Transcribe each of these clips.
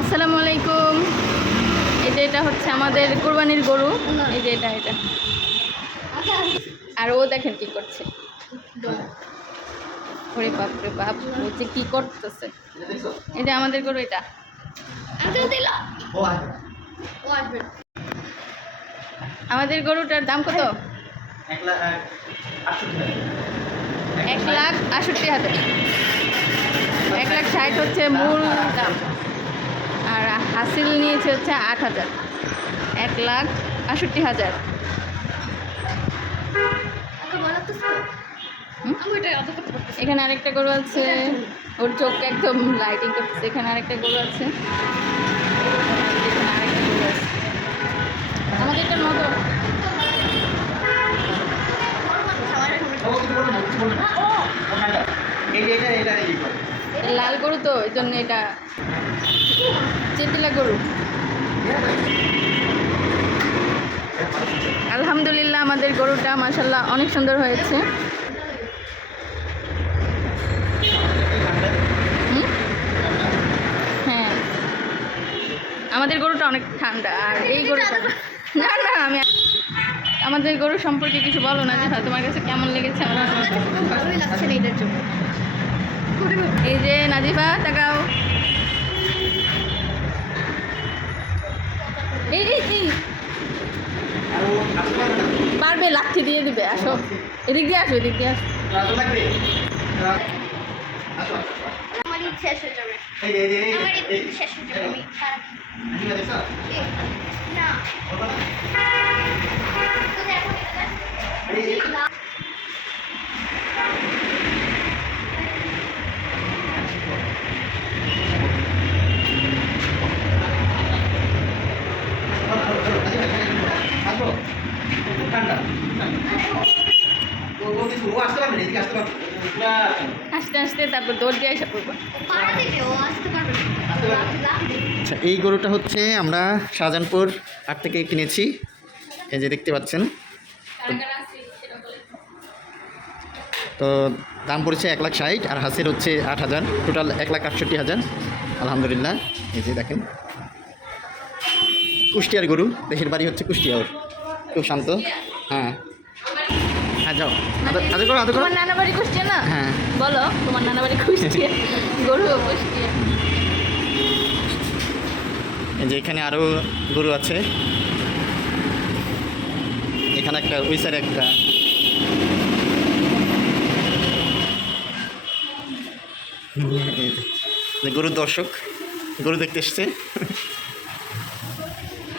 আসসালামু আলাইকুম। এই যে এটা হচ্ছে আমাদের কোরবানির গরু। এই যে এটা এটা। আর ও দেখেন কি করছে। ওরে বাপ রে বাপ, ও যে কি করতেছে। এই যে আমাদের গরু এটা। আমাদের গরুটার দাম কত? এক লাখ আটষট্টি হাজার। এক লাখ ষাট হচ্ছে মূল দাম। আর হাসিল নিয়েছে হচ্ছে আট হাজার। এক লাখ আষট্টি হাজার। এখানে আরেকটা গরু আছে। ওর চোখ একদম লাইটিং করতেছে। এখানে আরেকটা গরু আছে। এখানে আরেকটা গরু আছে। আমাদের এটার মতো এই লাল গরু তো এই জন্য এটা চেতিলা গরু। আলহামদুলিল্লাহ আমাদের গরুটা মাসাল্লাহ অনেক সুন্দর হয়েছে। হ্যাঁ। আমাদের গরুটা অনেক ঠান্ডা আর এই গরুটা না না আমি আমাদের গরু সম্পর্কে কিছু বলো না যে তোমার কাছে কেমন লেগেছে? আমার এই যে নাজিফা তাকাও। পারবে লাঠি দিয়ে দিবে আসো। এদিক দিয়ে আসো এদিক দিয়ে আসো। শেষ হয়ে যাবে আসতে আসতে তারপর দৌড় দিয়ে এসে পড়ব। আচ্ছা এই গরুটা হচ্ছে আমরা শাহজাহানপুর হাট থেকে কিনেছি। এই যে দেখতে পাচ্ছেন। তো দাম পড়েছে এক লাখ ষাট আর হাসির হচ্ছে আট হাজার। টোটাল এক লাখ আটষট্টি হাজার। আলহামদুলিল্লাহ এই যে দেখেন। কুষ্টিয়ার গরু দেশের বাড়ি হচ্ছে কুষ্টিয়া ওর। খুব শান্ত। হ্যাঁ। যাও। আদর আদর করো আদর করো। তোমার নানা বাড়ি কুষ্টিয়া না? হ্যাঁ। বলো তোমার নানা বাড়ি কুষ্টিয়া গরু কুষ্টিয়া যে এখানে আরও গরু আছে। এখানে একটা ওই সাইডে একটা। গরুর দর্শক গরু দেখতে এসছে।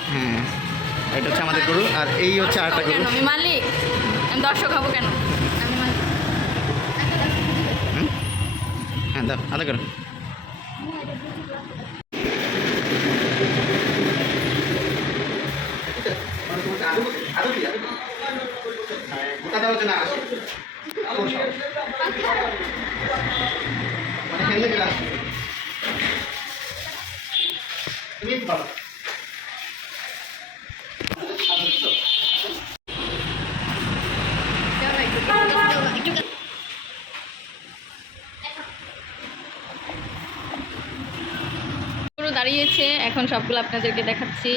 হ্যাঁ এটা হচ্ছে আমাদের গরু আর এই হচ্ছে আরেকটা গরু। মালিক। আমি দর্শক হব কেন? হ্যাঁ দাও আদা করো। গরু দাঁড়িয়েছে। এখন সবগুলো আপনাদেরকে দেখাচ্ছি।